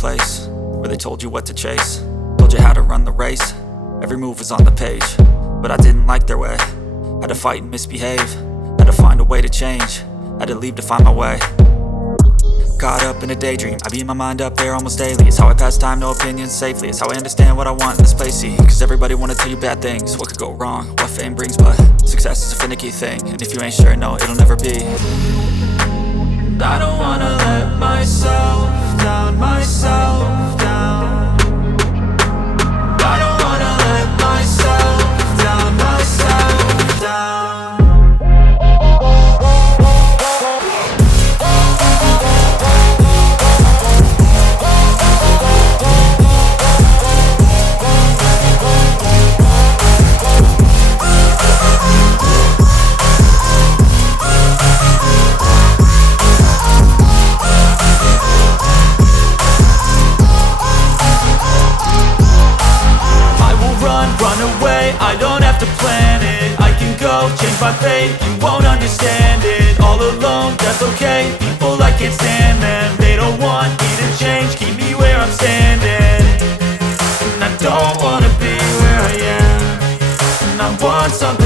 place where they told you what to chase, told you how to run the race. Every move was on the page, but I didn't like their way. Had to fight and misbehave, had to find a way to change, had to leave to find my way. Caught up in a daydream, I beat my mind up there almost daily. It's how I pass time, no opinions safely. It's how I understand what I want in this place, see. Cause everybody wanna tell you bad things, what could go wrong, what fame brings. But success is a finicky thing, and if you ain't sure, no, it'll never be. I don't wanna let myself down, myself down. I don't wanna let myself down, myself down. I don't have to plan it, I can go change my fate. You won't understand it, all alone, that's okay. People I can't stand them, they don't want me to change. Keep me where I'm standing, and I don't wanna be where I am. And I want something